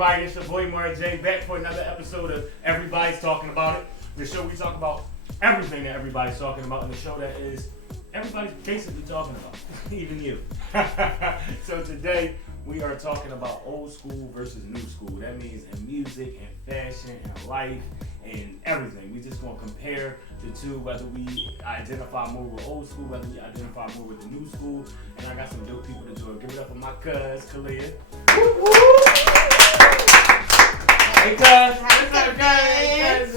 everybody? It's your boy Jayy back for another episode of Everybody's Talking About It. The show we talk about everything that everybody's talking about, and the show that is everybody's basically talking about, even you. So today we are talking about old school versus new school. That means in music and fashion and life and everything. We just want to compare the two, whether we identify more with old school, whether we identify more with the new school. And I got some dope people to do it. Give it up for my cuz, Kalia. Hey, cuz. What's up, cuz?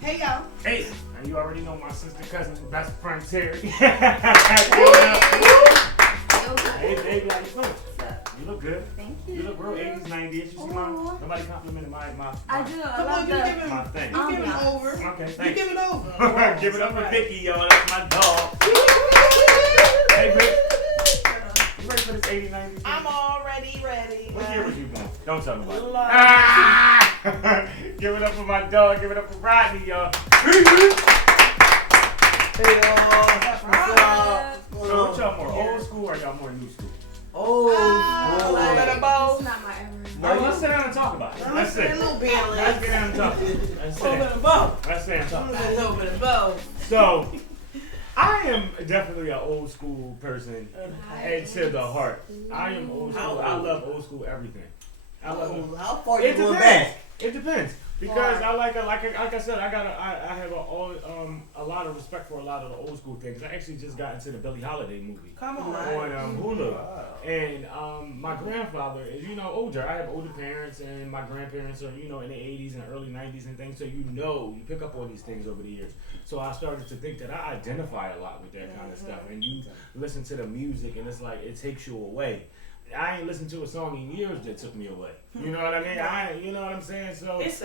Hey, y'all. Hey. And you already know my sister, cousin, best friend, Terry. Hey, baby, how you feeling? You look good. Thank you. You look real 80s, 90s. You see mine? Nobody complimented my I do. my I love that. thing. You give it over. Okay, You thanks. give it over. Give it up for Vicky, y'all. That's my dog. Hey, Vic. You ready for this 80s, 90s? I'm already ready. What year was you born? Don't tell me about it. Love. Give it up for my dog. Give it up for Rodney, y'all. Hey, So what y'all more, old school or y'all more new school? a little bit of both. It's not my era. Let's sit down and talk about it. Let's sit. A little bit of Let's get down and talk. Let's A little bit sit. of both. Let's sit and talk. A little bit of both. So, I am definitely an old school person, head to the heart. I am old school. I love old school everything. I love it. How far you It going depends. back? It depends because I like I said I have a lot of respect for a lot of the old school things. I actually just got into the Billie Holiday movie Come on. on Hulu, and my grandfather is older. I have older parents, and my grandparents are in the 80s and early 90s and things. So you pick up all these things over the years. So I started to think that I identify a lot with that kind of stuff, and you listen to the music, and it's like it takes you away. I ain't listened to a song in years that took me away. You know what I mean? You know what I'm saying? So It's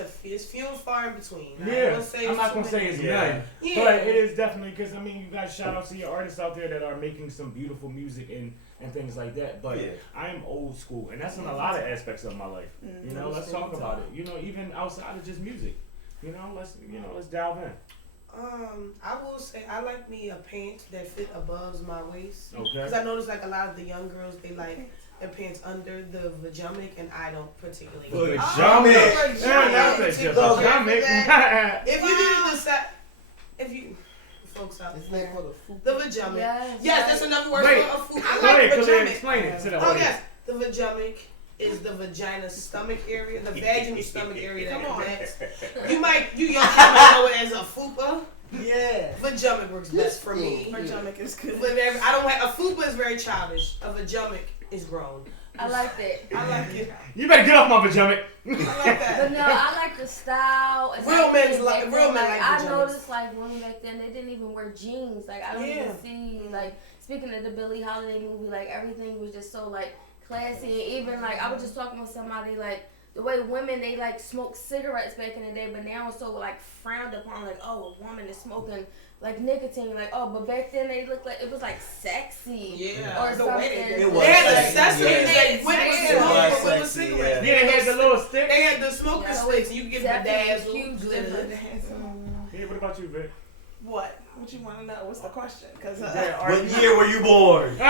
few and far in between. yeah, I'm not gonna say it's none, Yeah. but it is definitely because you guys shout out to your artists out there that are making some beautiful music and things like that. But I am old school, and that's in a lot of aspects of my life. Let's talk about it. Even outside of just music. Let's delve in. I will say I like me a pant that fit above my waist. Okay. Because I notice like a lot of the young girls, they like their pants under the vajamic, and I don't particularly. Vajamic. If you folks out It's there, like for the food. the vajamic. Yes, That's another word Wait. for a food. I Go like ahead, vajamic. explain it to the Oh audience. yes, the vajamic is the vagina stomach area, the vaginal stomach area. Come on, you young people might know it as a fupa. Yeah. Vajamic works best for me. Vajamic is good. But I don't have a fupa is very childish. A vajamic is grown. I like that. I like it. You better get off my vajamic. I like But that. no, I like the style. And Real men everything like- back real then. men like I pajamas. noticed like women back then they didn't even wear jeans. Like I don't Yeah. even see like speaking of the Billie Holiday movie, like everything was just so like classy. And even like I was just talking with somebody like the way women they like smoked cigarettes back in the day, but now it's so like frowned upon. Like a woman is smoking like nicotine. Like but back then they looked like it was like sexy. Yeah. Or The something. way It they was had the sexy, accessories yeah. that women It smoked was with the sexy, cigarettes. Yeah, they had the little stick. They had the smoking Yeah. sticks. You could get Definitely bedazzled, huge glitter. difference. Yeah, what about you, Vic? What? What you want to know? What's the question? Because What year were you born? so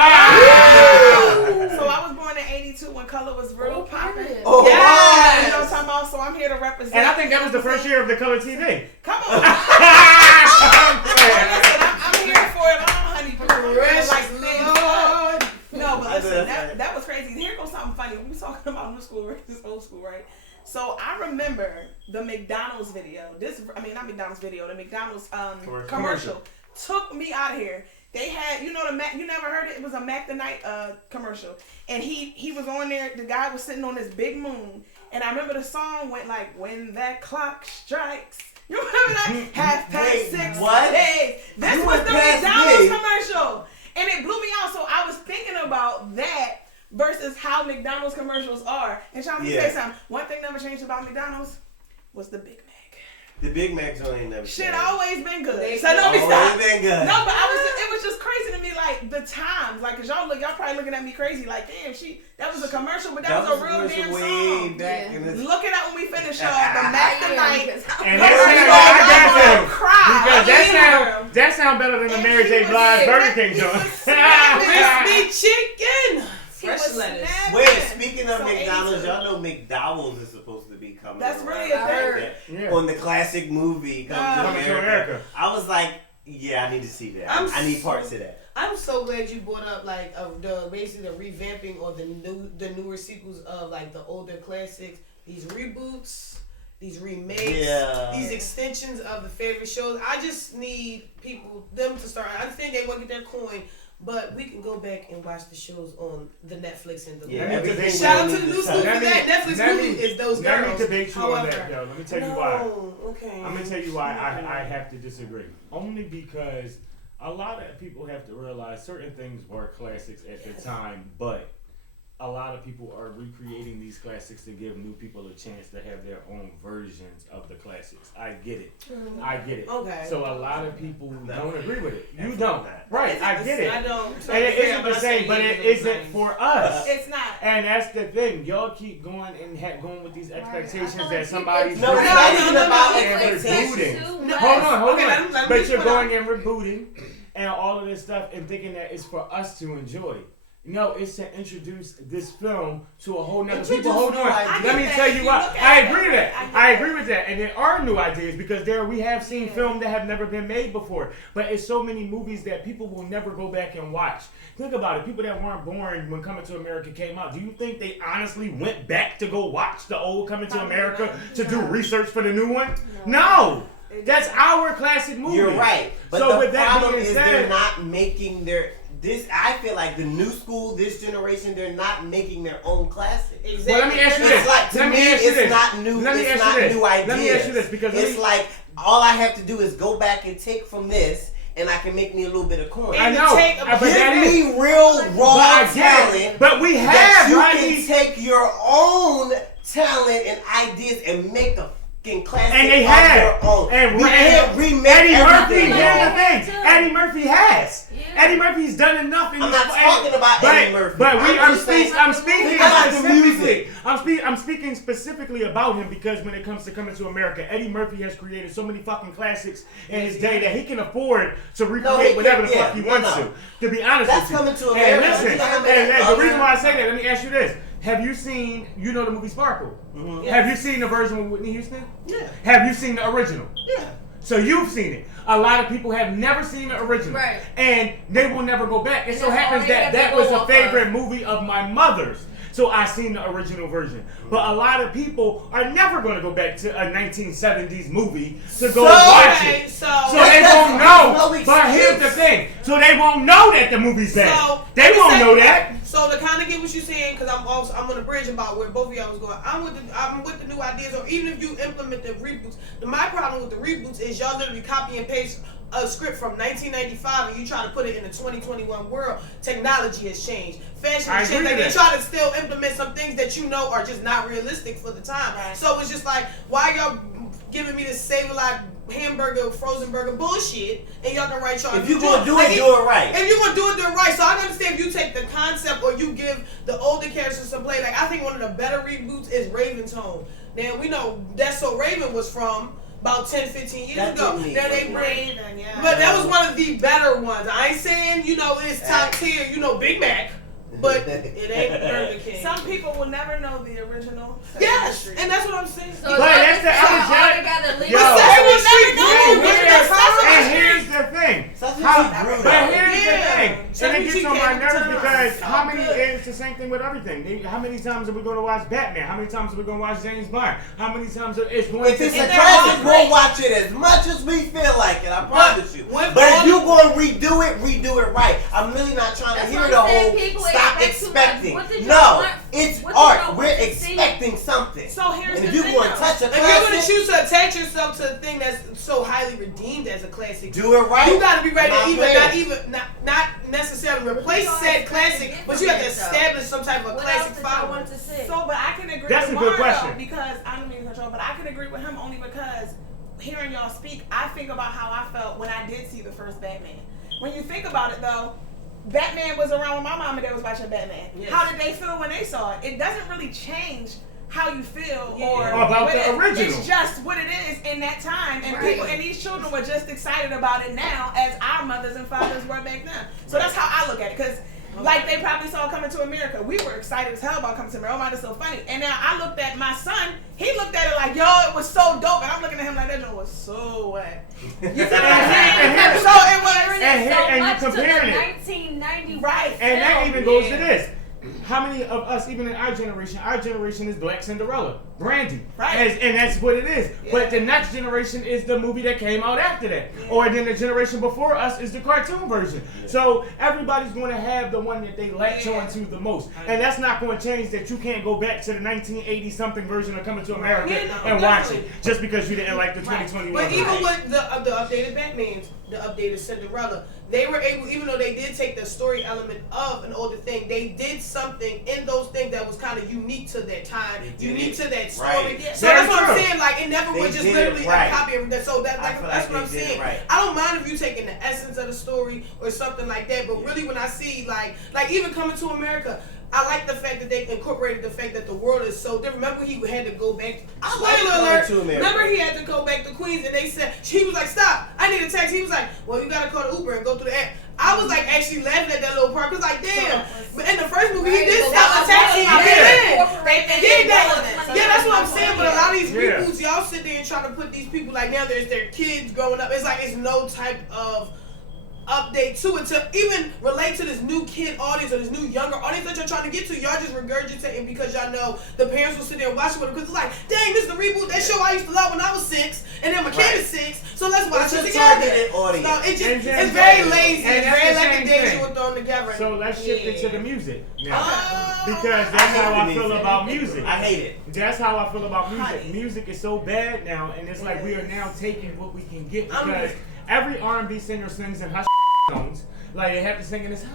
I was born in '82 when color was real popping. period. Oh, Yeah, Yes. you know what I'm talking about. So I'm here to represent. And I think that was the first year of the color TV. Come on. Listen, Listen, I'm here for it all, honey. Precious Like things. Lord. No, but I know listen, that's that was crazy. Here goes something funny. We talking about new school versus old school, right? So I remember the McDonald's video. Not McDonald's video. The McDonald's commercial took me out of here. They had, the Mac. You never heard it? It was a Mac the Night commercial, and he was on there. The guy was sitting on this big moon, and I remember the song went like, "When that clock strikes." You remember that? 6:30. what? Hey, this You was went the past McDonald's me. commercial, and it blew me out. So I was thinking about that versus how McDonald's commercials are. And Sean, Yeah. say something. One thing never changed about McDonald's was the Big Mac. The Big Macs ain't never Shit changed. always been good. They So don't be Always stop. been good. No, but it was just crazy to me, like the times, like, cause y'all probably looking at me crazy, like, damn, that was a commercial, but that was a real damn way song. back Yeah. in the Look it up when we finish the Mac the Night. and that sound, because Cry. that sound better than the Mary J. Blige Burger King joint. Crispy chicken. He Fresh was lettuce. snapping. Wait, speaking of So McDonald's, 82. y'all know McDowell's is supposed to be coming. That's around really a like thing. that. Yeah. On the classic movie Coming to America. I was like, yeah, I need to see that. I need parts of that. I'm so glad you brought up like basically the revamping or the newer sequels of like the older classics. These reboots, these remakes, these extensions of the favorite shows. I just need them to start. I think they want to get their coin. But we can go back and watch the shows on the Netflix and the shout out to the new school for that. Netflix movie is those girls. Let me debate you on that, yo. Let me tell you why. Okay. I'm gonna tell you why I have to disagree. Only because a lot of people have to realize certain things were classics at the time, but a lot of people are recreating these classics to give new people a chance to have their own versions of the classics. I get it. I get it. Okay. So a lot of people don't agree with it. You don't. Right. I get it. I don't. And it isn't the same, but it isn't for us. It's not. And that's the thing. Y'all keep going and going with these expectations that somebody's No, it's not even about rebooting. expectations. Hold Okay, on. let me But you're put going and rebooting and all of this stuff and thinking that it's for us to enjoy. No, it's to introduce this film to a whole nother people. Hold on. Let me tell you what. I agree with that. I agree with that. And there are new ideas because we have seen film that have never been made before. But it's so many movies that people will never go back and watch. Think about it. People that weren't born when Coming to America came out, do you think they honestly went back to go watch the old Coming to America to do research for the new one? No. That's our classic movie. You're right. But so the with that problem being is said, they're not making I feel like the new school, this generation, they're not making their own classics. Exactly. Well, let me ask you It's this. like, to Let me me, ask you it's this. not new. Let me It's ask not you this. new ideas. Let me ask you this because it's like all I have to do is go back and take from this, and I can make me a little bit of coin. I know. But Give that me is real raw But I get talent. it. But we have that you right? can take your own talent and ideas and make a fucking classic And they of have. your own. And you can't remake Eddie Murphy, everything. here's the thing. Eddie Murphy has. Yeah. Eddie Murphy's done enough. I'm not talking about Eddie Murphy. But I'm just saying- speaking about the specifically. I'm speaking specifically about him because when it comes to Coming to America, Eddie Murphy has created so many fucking classics in his day that he can afford to recreate whatever the fuck he wants to. To be honest That's with you. Coming to And America. listen, You're talking and about the reason why I say that, let me ask you this. Have you seen, the movie Sparkle? Mhm. Have you seen the version with Whitney Houston? Yeah. Have you seen the original? Yeah. So you've seen it. A lot of people have never seen the original. Right. And they will never go back. It so That's all happens they that have to that go was a off favorite of. movie of my mother's. So I seen the original version. But a lot of people are never going to go back to a 1970s movie to go watch it. So they won't know. But here's the thing. So they won't know that the movie's bad. They won't know that. So to kind of get what you're saying, because I'm on a bridge about where both of y'all was going. I'm with the new ideas, or even if you implement the reboots. My problem with the reboots is y'all literally copy and paste a script from 1995 and you try to put it in the 2021 world. Technology has changed. Fashion has changed. Like, they try to still implement some things that are just not realistic for the time. Right. So it's just like, why y'all giving me this Save-A-Lot hamburger, frozen burger bullshit, and y'all can write y'all. If you're going to do it, do it right. If you're going to do it right. So I understand if you take the concept or you give the older characters some play. Like, I think one of the better reboots is Raven's Home. Now, we know That's So Raven was from about 10, 15 years ago. Now they bring, but that was one of the better ones. I ain't saying, it's top tier, Big Mac, but it ain't Burger King. Some people will never know the original. Yes, and that's what I'm saying. So that's the average. Yo. And here's the thing. But here's the thing. And it gets on my nerves because it's the same thing with everything. How many times are we going to watch Batman? How many times are we going to watch James Bond? How many times it's going If to it's a classic, we'll watch it as much as we feel like it. I promise you. But if you going to redo it right. I'm really not trying to hear the whole stop expecting. No, it's art. We're expecting something. So here's and the if you're thing. going to touch a If you're going to classic, choose to attach yourself to a thing that's so highly redeemed as a classic, do it right. you got to be ready to Not not necessarily replace said classic, but you have to establish some type of classic following. So, but I can agree That's with a good Mario question. because I don't mean to control, but I can agree with him only because hearing y'all speak, I think about how I felt when I did see the first Batman. When you think about it though, Batman was around when my mom and dad was watching Batman. Yes. How did they feel when they saw it? It doesn't really change how you feel or about what the original. It's just what it is in that time, and Right. people and these children were just excited about it now, as our mothers and fathers were back then. So that's how I look at it. Because Like they probably saw Coming to America. We were excited as hell about Coming to America. Oh my, that's so funny. And now I looked at my son. He looked at it like, yo, it was so dope. And I'm looking at him like, that joint was so wet. You see what I'm saying? So it was. And you're comparing it. 1990. Right. And that even goes to this. How many of us, even in our generation is Black Cinderella, Brandy. Right. And that's what it is. Yeah. But the next generation is the movie that came out after that. Yeah. Or then the generation before us is the cartoon version. Yeah. So everybody's going to have the one that they latch on to the most. And that's not going to change that you can't go back to the 1980-something version of Coming to America and watch it just because you didn't like the 2021 But even with the updated Batmans, the updated Cinderella, they were able, even though they did take the story element of an older thing, they did something in those things that was kind of unique to that time, unique to that story. Right. So that's what I'm saying. Like, it never was just literally a copy of that. So that's what I'm saying. I don't mind if you taking the essence of the story or something like that. But really, when I see like even Coming to America, I like the fact that they incorporated the fact that the world is so different. Remember, he had to go back. Spoiler alert. Remember, he had to go back to Queens, and they said, he was like, "Stop! I need a taxi." He was like, "Well, you gotta call the Uber and go through the app." I was like actually laughing at that little part. Cause like, damn. But in the first movie, he did sell a taxi. Yeah, that's what I'm saying. But a lot of these reboots, y'all sit there and try to put these people like now there's their kids growing up. It's like it's no type of update to it to even relate to this new kid audience or this new younger audience that you're trying to get to. Y'all just regurgitating because y'all know the parents will sit there and watch it with them because it's like, dang, this is the reboot. That show I used to love when I was 6, and then my kid is 6, so let's watch it together. No, it's very lazy. It's very lackadaisical thrown together. So let's shift it to the music now. Because that's how I feel about music. I hate it. That's how I feel about music. Music is so bad now, and it's like we are now taking what we can get because every R&B singer sings in hush tones. Like they have to sing in this.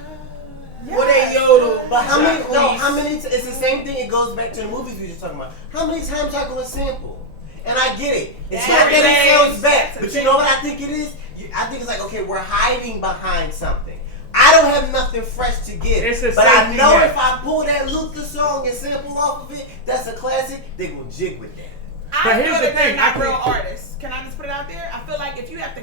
Well, they yodel. But how many? No, how many? It's the same thing. It goes back to the movies we were just talking about. How many times y'all gonna sample? And I get it. It's not that it sounds bad, but you know what I think it is? I think it's like, okay, we're hiding behind something. I don't have nothing fresh to give, but I know if I pull that Luther song and sample off of it, that's a classic. They gonna jig with that. I feel that they're not real artists. Can I just put it out there? I feel like if you have to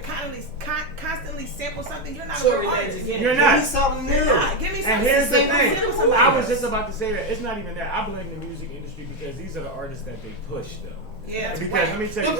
constantly sample something, you're not a real artist. You're not. Give me something new. Give me something. And here's the thing. I was just about to say that. It's not even that. I blame the music industry because these are the artists that they push, though. Yeah, because let me tell you,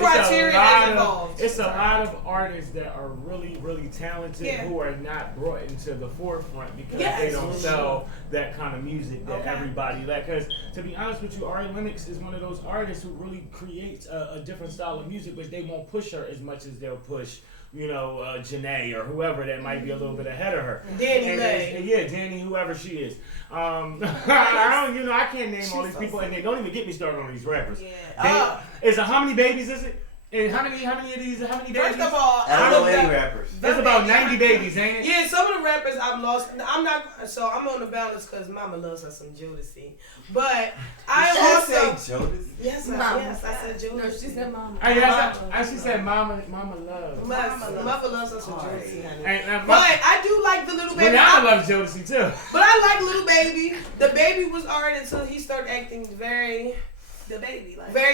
it's a lot of artists that are really, really talented who are not brought into the forefront because they don't sell that kind of music that everybody like. Because to be honest with you, Ari Lennox is one of those artists who really creates a different style of music, which they won't push her as much as they'll push, you know, Janae or whoever that might be a little bit ahead of her. Danny, whoever she is. I can't name all these people, and they don't even get me started on these rappers. How many babies is it? And how many of these? How many babies? First of all, I don't know any rappers. There's about 90 babies, ain't it? Yeah, some of the rappers I've lost. I'm not. So I'm on the balance because Mama loves her some Jodeci. But I also. Jodeci? Yes, I said Jodeci. No, she said Mama. She said Mama loves. Mama loves her some Jodeci, honey. But I do like the Little Baby. Rihanna loves Jodeci too. But I like Little Baby. The Baby was alright until he started acting very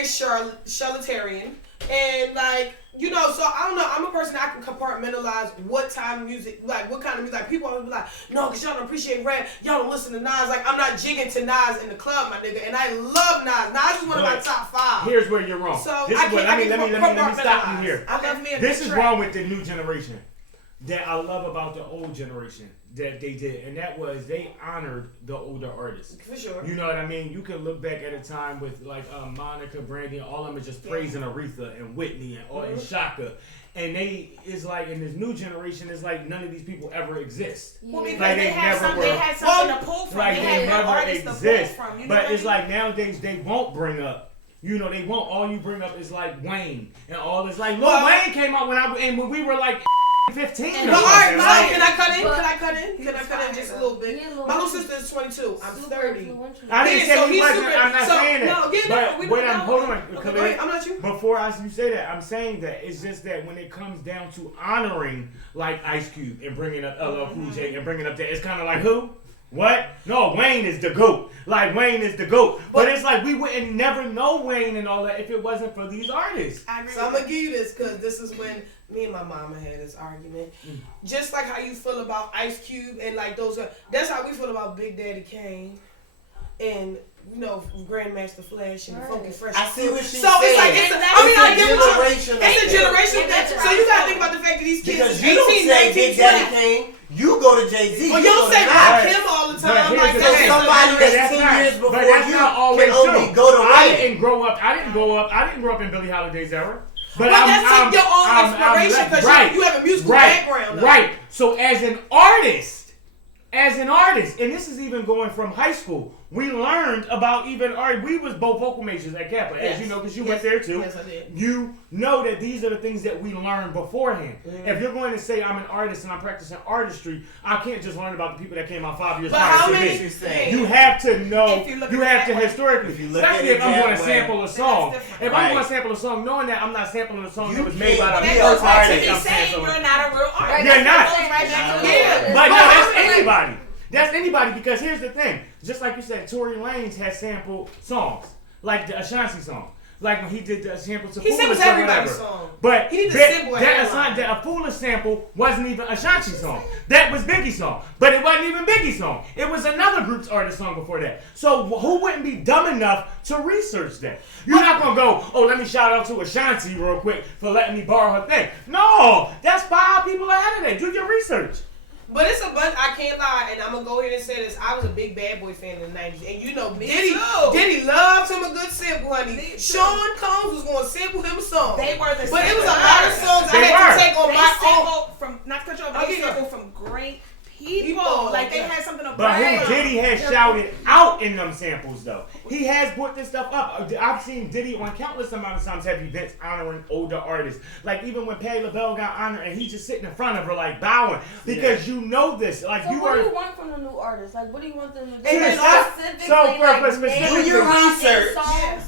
charlatarian. And like, you know, so I don't know, I'm a person that I can compartmentalize what time music, like what kind of music, like people always be like, no, cause y'all don't appreciate rap, y'all don't listen to Nas. Like, I'm not jigging to Nas in the club, my nigga, and I love Nas. Nas is one of my top 5. Here's where you're wrong. So let me stop you here. I love me a This is wrong with the new generation that I love about the old generation that they did, and that was they honored the older artists. For sure. You know what I mean? You can look back at a time with like Monica, Brandy, and all of them are just praising Aretha and Whitney and Shaka. And it's like in this new generation, it's like none of these people ever exist. Well, because like they had something to pull from. Like they never exist. You know but it's I mean? like nowadays they won't bring up. You know, they won't. All you bring up is like Wayne and all this. Like Lil Wayne came out when we were like 15. But alright, can I cut in just a little bit? My little sister is 22. I'm 30. I didn't say he wasn't. I'm not saying that. Hold on. I'm not you. Before you say that, I'm saying that it's just that when it comes down to honoring like Ice Cube and bringing up LL Cool J and bringing up that, it's kind of like who? What? No, Wayne is the GOAT. Like, Wayne is the GOAT. But it's like we wouldn't never know Wayne and all that if it wasn't for these artists. So I'm going to give you this because this is when Me and my mama had this argument. Just like how you feel about Ice Cube and like those. That's how we feel about Big Daddy Kane and Grandmaster Flash and Funky Fresh. I see what she's saying. So it's like it's a generational. So you gotta think about the fact that these kids because is you 18, don't say 19, Big Daddy Kane. You go to Jay-Z. Well, you don't say Kim all the time. Like somebody that's 10 years before you can only go to I didn't grow up in Billie Holiday's era. But that's your own inspiration because you have a musical background. Though. Right. So as an artist, and this is even going from high school, we learned about even art. We was both vocal majors at Kappa, as you know, because you went there too. Yes, I did. You know that these are the things that we learned beforehand. If you're going to say I'm an artist and I'm practicing artistry, I can't just learn about the people that came out 5 years prior to me. You have to know. You have to historically. Especially if I'm going to sample a song. If I'm going to sample a song, knowing that I'm not sampling a song that was made by the first artist I'm sampling. You're not a real artist. You're not. But no, that's anybody. That's anybody because here's the thing. Just like you said, Tory Lanez has sampled songs. Like the Ashanti song. Like when he did the sample to Foolish or whatever. Everybody's song. But he did the a Foolish sample wasn't even Ashanti's song. That was Biggie's song. But it wasn't even Biggie's song. It was another group's artist song before that. So who wouldn't be dumb enough to research that? You're not going to go, oh, let me shout out to Ashanti real quick for letting me borrow her thing. No, that's 5 people ahead of that. Do your research. But it's a bunch. I can't lie, and I'm gonna go ahead and say this. I was a big Bad Boy fan in the '90s, and Diddy loved him a good sample, honey. Sean Combs was gonna sample him a song. They were the but it was a lot of songs I had to take on my own. From not to cut you off, they sampled from great people. Like they had something to But who Diddy has shouted out in them samples though? He has put this stuff up. I've seen Diddy on countless amount of times have events honoring older artists. Like even when Patti LaBelle got honored and he's just sitting in front of her like bowing because you know this. Like so you what are. do you want from the new artists? Like what do you want them to do? Do your research.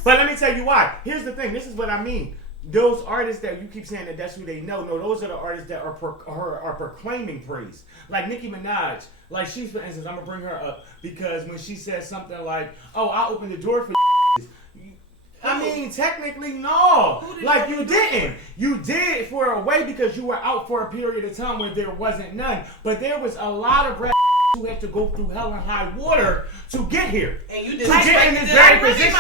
But let me tell you why. Here's the thing. This is what I mean. Those artists that you keep saying that that's who they know. No, those are the artists that are proclaiming praise. Like Nicki Minaj. Like she's, for instance, I'm going to bring her up because when she says something like, oh, I opened the door for I mean, technically, no. Like, you didn't. You did for a way because you were out for a period of time where there wasn't none. But there was a lot of rap who had to go through hell and high water to get here. And you did to get in this very position.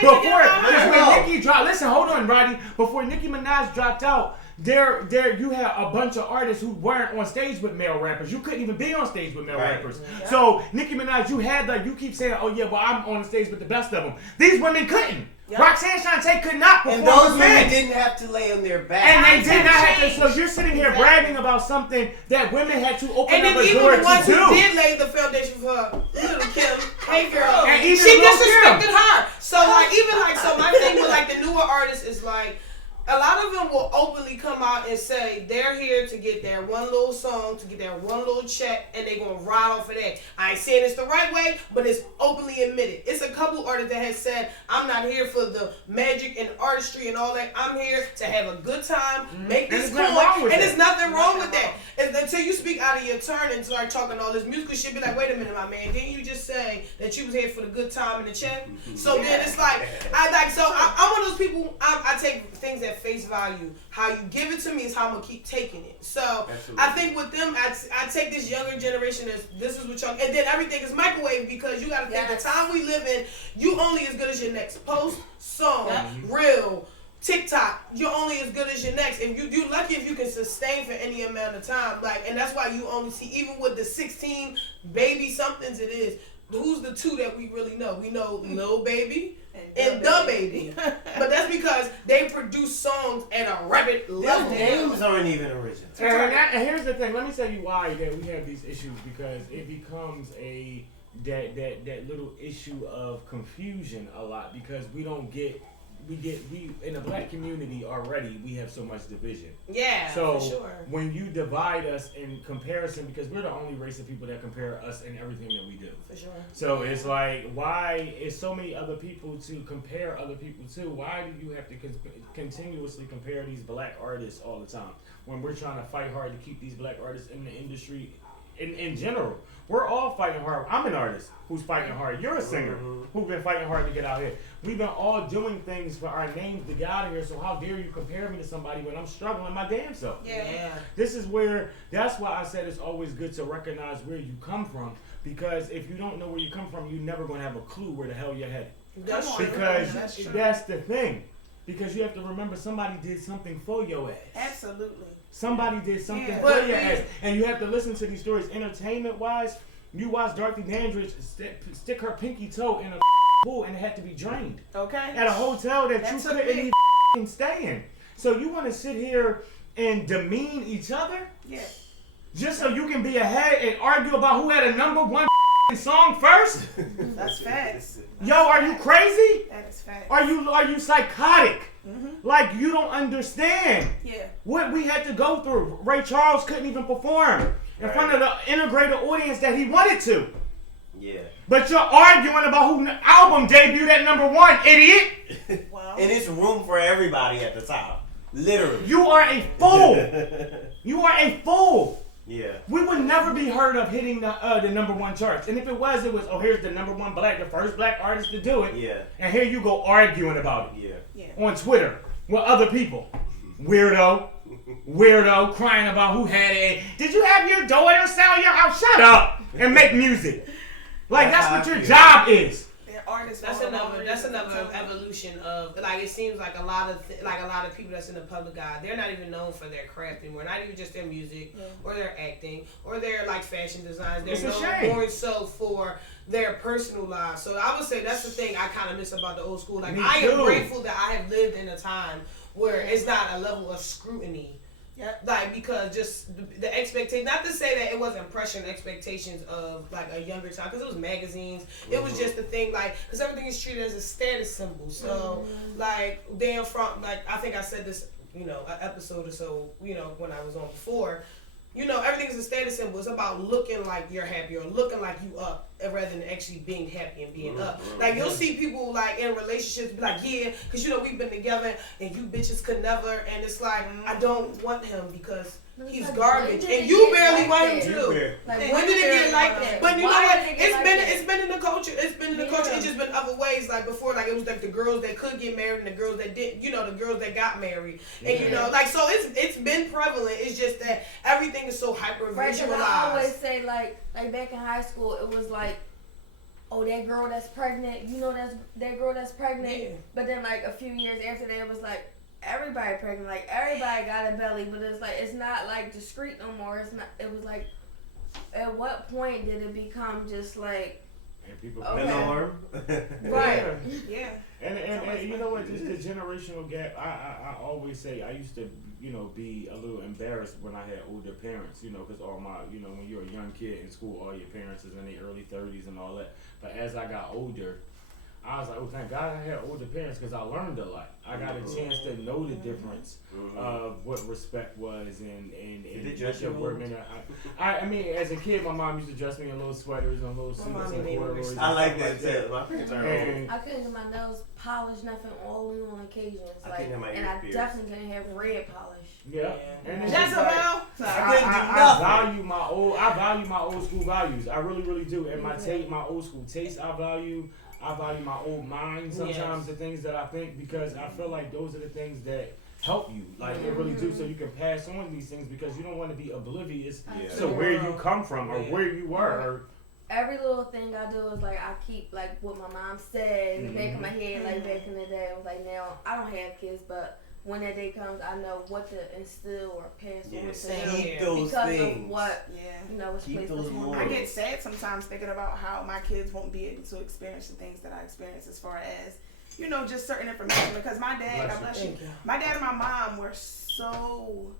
Because when Nicki dropped, listen, hold on, Roddy. Before Nicki Minaj dropped out, there you had a bunch of artists who weren't on stage with male rappers. You couldn't even be on stage with male rappers. Yeah. So Nicki Minaj, you keep saying, oh yeah, well I'm on stage with the best of them. These women couldn't. Yep. Roxanne Shante could not perform. And those women didn't have to lay on their back. And they did not have to. So you're sitting here bragging about something that women had to open up a door to do. And even the ones who did lay the foundation for her, little Kim, hey girl, she disrespected her. So so my thing with like the newer artists is like, a lot of them will openly come out and say they're here to get their one little song, to get their one little check, and they're going to ride off of that. I ain't saying it's the right way, but it's openly admitted. It's a couple artists that has said, I'm not here for the magic and artistry and all that. I'm here to have a good time, make this coin, and there's nothing wrong with that. Until you speak out of your turn and start talking all this musical shit, be like, wait a minute, my man, didn't you just say that you was here for the good time and the check? So then it's like, I'm one of those people, I take things at face value. How you give it to me is how I'm gonna keep taking it. So absolutely. I think with them, I take this younger generation as this is what y'all, and then everything is microwave because you gotta think the time we live in, you only as good as your next post, song, reel, TikTok. You're only as good as your next, and you're lucky if you can sustain for any amount of time. Like, and that's why you only see, even with the 16 baby somethings it is. Who's the two that we really know? We know Lil Baby and Da Baby. But that's because they produce songs at a rapid level. Their names aren't even original. And here's the thing. Let me tell you why that we have these issues. Because it becomes that little issue of confusion a lot. Because we in the black community already, we have so much division. Yeah, so for sure. When you divide us in comparison, because we're the only race of people that compare us in everything that we do. For sure. So it's like, why is so many other people to compare other people to? Why do you have to continuously compare these black artists all the time? When we're trying to fight hard to keep these black artists in the industry in general. We're all fighting hard. I'm an artist who's fighting hard. You're a singer who's been fighting hard to get out here. We've been all doing things for our names to get out of here, so how dare you compare me to somebody when I'm struggling my damn self? Yeah. That's why I said it's always good to recognize where you come from, because if you don't know where you come from, you're never going to have a clue where the hell you're headed. That's the thing. Because you have to remember somebody did something for your ass. Absolutely. Somebody did something for your ass. And you have to listen to these stories. Entertainment-wise, you watch Dorothy Dandridge stick her pinky toe in a pool and it had to be drained. Okay. At a hotel that you couldn't even stay in. So you want to sit here and demean each other? Yeah. Just so you can be ahead and argue about who had a number one song first? That's facts. Yo, are you crazy? That is facts. Are you psychotic? Like, you don't understand what we had to go through. Ray Charles couldn't even perform in front of the integrated audience that he wanted to. Yeah. But you're arguing about who album debuted at number one, idiot. Wow. And it's room for everybody at the top. Literally. You are a fool. You are a fool. Yeah. We would never be heard of hitting the number one charts. And if it was, here's the number one the first black artist to do it. Yeah. And here you go arguing about it. Yeah. On Twitter with other people. Weirdo, crying about who had it. Did you have your daughter sell your house? Shut up and make music. Like, that's what your job is. Artists. That's another evolution of, like, it seems like a lot of people that's in the public eye, they're not even known for their craft anymore. Not even just their music or their acting or their like fashion designs. They're known more so for their personal lives. So I would say that's the thing I kind of miss about the old school. Like, I am grateful that I have lived in a time where it's not a level of scrutiny. Yeah, like, because just the expectation, not to say that it wasn't pressuring expectations of like a younger time, because it was magazines, it was just the thing, like, because everything is treated as a status symbol. So like, damn, from like, I think I said this, an episode or so, when I was on before, everything is a status symbol. It's about looking like you're happy or looking like you up, rather than actually being happy and being up. Like, you'll see people like in relationships be like, yeah, because we've been together and you bitches could never, and it's like, I don't want him because he's garbage, and you barely want him too. Like, when did it get like that? But you know what? It's been in the culture. It's been in the culture. It's just been other ways. Like before, like it was like the girls that could get married and the girls that didn't. The girls that got married, and like, so it's been prevalent. It's just that everything is so hyper visualized. Right, I always say like back in high school, it was like, oh, that girl that's pregnant. That's that girl that's pregnant. Yeah. But then like a few years after that, it was like, everybody pregnant, like everybody got a belly, but it's like, it's not like discreet no more. It's not. It was like, at what point did it become just like, people norm? Right. Yeah. And you know what? Just the generational gap. I always say I used to be a little embarrassed when I had older parents. Because all my when you're a young kid in school, all your parents is in their early 30s and all that. But as I got older, I was like, oh, thank God I had older parents, because I learned a lot. I got a chance to know the difference of what respect was and your women. I mean, as a kid, my mom used to dress me in little sweaters and little suits and corduroys. I like that too. My parents are old. I couldn't get my nails polished, nothing, only on occasions. Like, and I pierced. definitely couldn't have red polish. Yeah. And Jezebel. I value my old school values. I really, really do. And my old school taste, I value my old mind sometimes, the things that I think, because I feel like those are the things that help you. Like, they really do, so you can pass on these things, because you don't want to be oblivious to where you come from or where you were. Every little thing I do is like, I keep like what my mom said in the back of my head, like back in the day. I was like, now I don't have kids, but when that day comes, I know what to instill or pass on to them because of what was placed before me. I get sad sometimes thinking about how my kids won't be able to experience the things that I experience, as far as just certain information. Because my dad, God bless you, my dad and my mom were so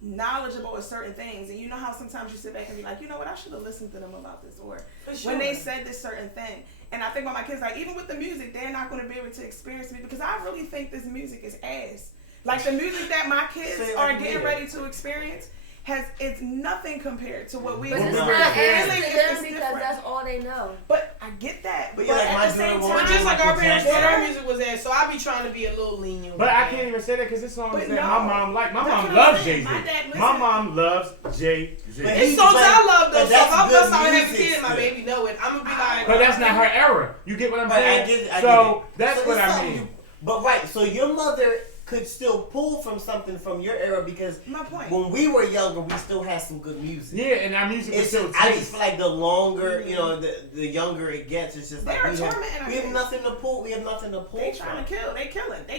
knowledgeable of certain things, and how sometimes you sit back and be like, I should have listened to them about this, or when they said this certain thing. And I think about my kids, like, even with the music, they're not going to be able to experience me, because I really think this music is ass. Like, the music that my kids are getting ready to experience it's nothing compared to what we experienced. But it's not ass to them because that's all they know. But I get that, but at the same time, just like our parents thought our music was at, so I be trying to be a little lenient. But I can't even say that because this song is that my mom like. My mom loves Jay-Z. My mom loves Jay-Z. It's songs I love though. So if I'm just out having a kid, my baby know it. I'm gonna be like. But that's not her era. You get what I'm saying? So that's what I mean. But right, so your mother could still pull from something from your era because my point. When we were younger, we still had some good music. Yeah, and our music was still I just feel like the longer, you know, the younger it gets, it's just like we have nothing to pull. We have nothing to pull. They trying to kill. They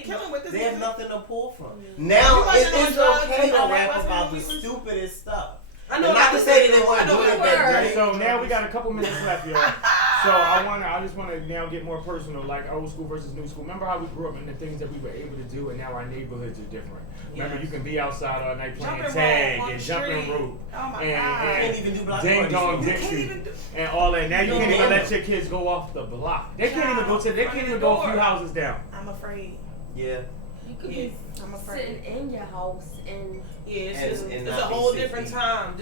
killing with this. They have nothing to pull from. Now it's okay to rap about the stupidest stuff. I know not to say that they want to do it that So now we got a couple minutes left, y'all. So I just want to now get more personal, like old school versus new school. Remember how we grew up and the things that we were able to do, and now our neighborhoods are different. Remember, you can be outside all night playing tag and jumping rope and ding dong Dixie and all that. Now you can't even let your kids go off the block. They can't even go to. They can't even go a few houses down. I'm afraid. Yeah. You could be sitting in your house and it's a whole different time.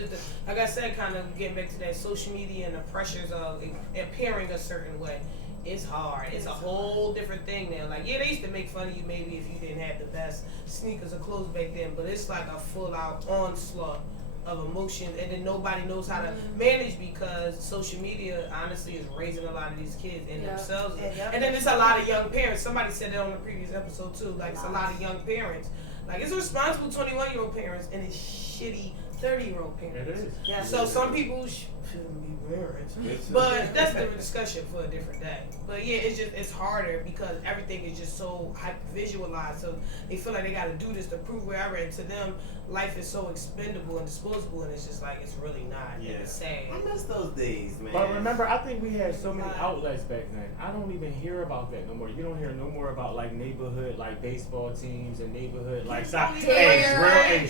Like I said, kind of getting back to that social media and the pressures of appearing a certain way. It's hard. It's a whole different thing now. Like, yeah, they used to make fun of you maybe if you didn't have the best sneakers or clothes back then, but it's like a full out onslaught of emotion, and then nobody knows how to manage because social media honestly is raising a lot of these kids in themselves. And then there's a lot of young parents. Somebody said that on the previous episode too. Like, it's a lot of young parents. Like, it's responsible 21-year-old parents and it's shitty 30-year-old parents. It is. Yeah. So some people shouldn't be parents, but that's a different discussion for a different day. But yeah, it's harder because everything is just so hyper visualized. So they feel like they got to do this to prove wherever, and to them, life is so expendable and disposable, and it's just like it's really not. Yeah. And it's sad. I miss those days, man. But remember, I think we had so many outlets back then. I don't even hear about that no more. You don't hear no more about like neighborhood, like baseball teams and neighborhood like soccer and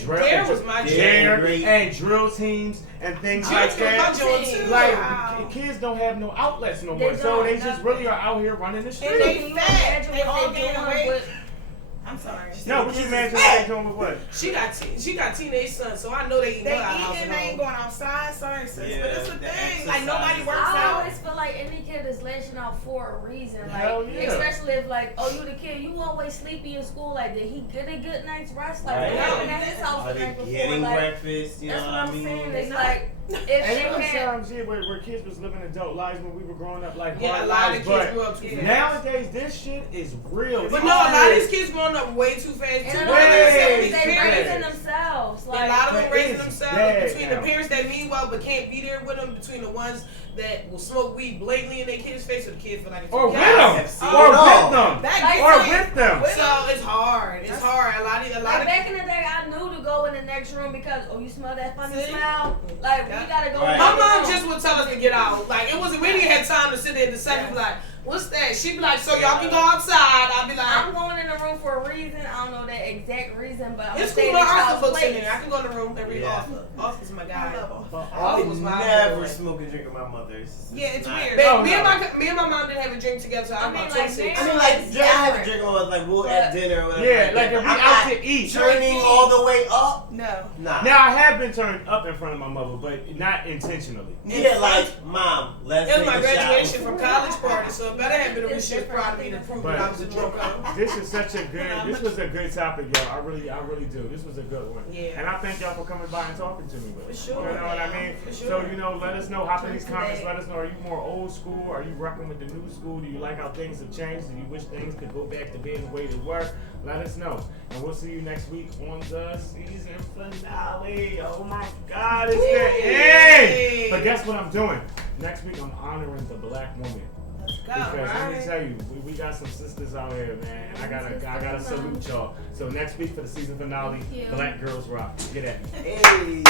drill teams and things like that. Like kids don't have no outlets no more, so they just really are out here running the streets. And they fat. They all gain weight. I'm sorry. No, what you imagine what they doing with what? She got teenage sons, so I know they eat they ain't going outside, sorry sis. But it's a thing. Like nobody works out. I always feel like any kid is lashing out for a reason. Like especially if like, oh, you the kid, you always sleepy in school. Like, did he get a good night's rest? Like what happened at his house the night before? Getting like, breakfast, you know what I mean? Saying. It's like and there was times here where kids was living adult lives when we were growing up, like a lot of kids grew up too fast. Nowadays this shit is real. But no, a lot of these kids growing up way too fast. And they raising themselves. Like, a lot of them raising themselves between the parents that mean well but can't be there with them, between the ones that will smoke weed blatantly in their kids' face, or the kids feel like it's or with them. So it's hard. It's hard. A lot of back in the day, I knew to go in the next room because you smell that funny smell. Like we gotta go. My mom just would tell us to get out. Like it wasn't. We didn't have time to sit there and decide. Like, what's that? She'd be like, so y'all can go outside. I'd be like, I'm going in the room for a reason. I don't know the exact reason, but I'm it's cool. My Arthur books in there. I can go in the room every Arthur. Arthur's my guy. I would never smoke and drink with my mother. Yeah, it's weird. Me and my mom didn't have a drink together. So I'm about 26. I mean, like, I have a drink with like we'll at dinner or whatever. Yeah, like if we out to eat. Turning all the way up? No. Nah. Now I have been turned up in front of my mother, but not intentionally. Yeah, like, Mom, let's take a shot. It was my graduation from college party, so it better have been a wish she was proud of me to prove that I was a drunk. This is such a good. This was a good topic, y'all. I really do. This was a good one. Yeah. And I thank y'all for coming by and talking to me. For sure. You know what I mean? For sure. So let us know. Hop in these comments. Let us know. Are you more old school? Are you rocking with the new school? Do you like how things have changed? Do you wish things could go back to being the way they were? Let us know. And we'll see you next week on the season finale. Oh my God, it's the end. But guess what I'm doing? Next week I'm honoring the black woman. Because let me tell you, we got some sisters out here, man. And I gotta salute y'all. So next week for the season finale, Black Girls Rock. Get at me. Hey.